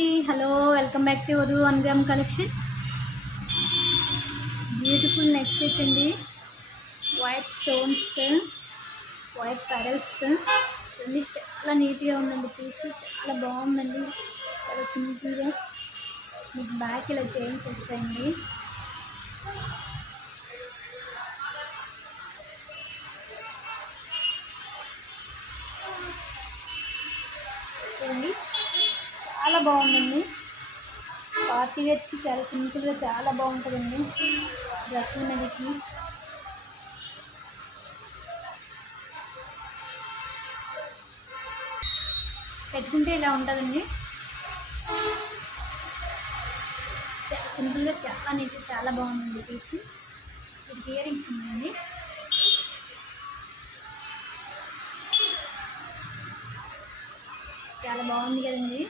అండి, hello, welcome back to Vadhu one collection. Beautiful neck set అండి, white స్టోన్స్తో, white పెరల్స్తో చూడండి. చాలా నీట్గా ఉందండి పీస్, చాలా బాగుందండి. చాలా సింపుల్గా మీకు బ్యాక్ ఇలా చైన్స్ వస్తాయండి. చూడండి, చాలా బాగుందండి. పార్టీ వేర్స్కి చాలా సింపుల్గా చాలా బాగుంటుందండి. డ్రెస్ మీదకి పెట్టుకుంటే ఇలా ఉంటుందండి. సింపుల్గా చాలా నీట్గా చాలా బాగుందండి పీస్. వీటికి ఇయర్ రింగ్స్ ఉన్నాయండి. చాలా బాగుంది కదండి.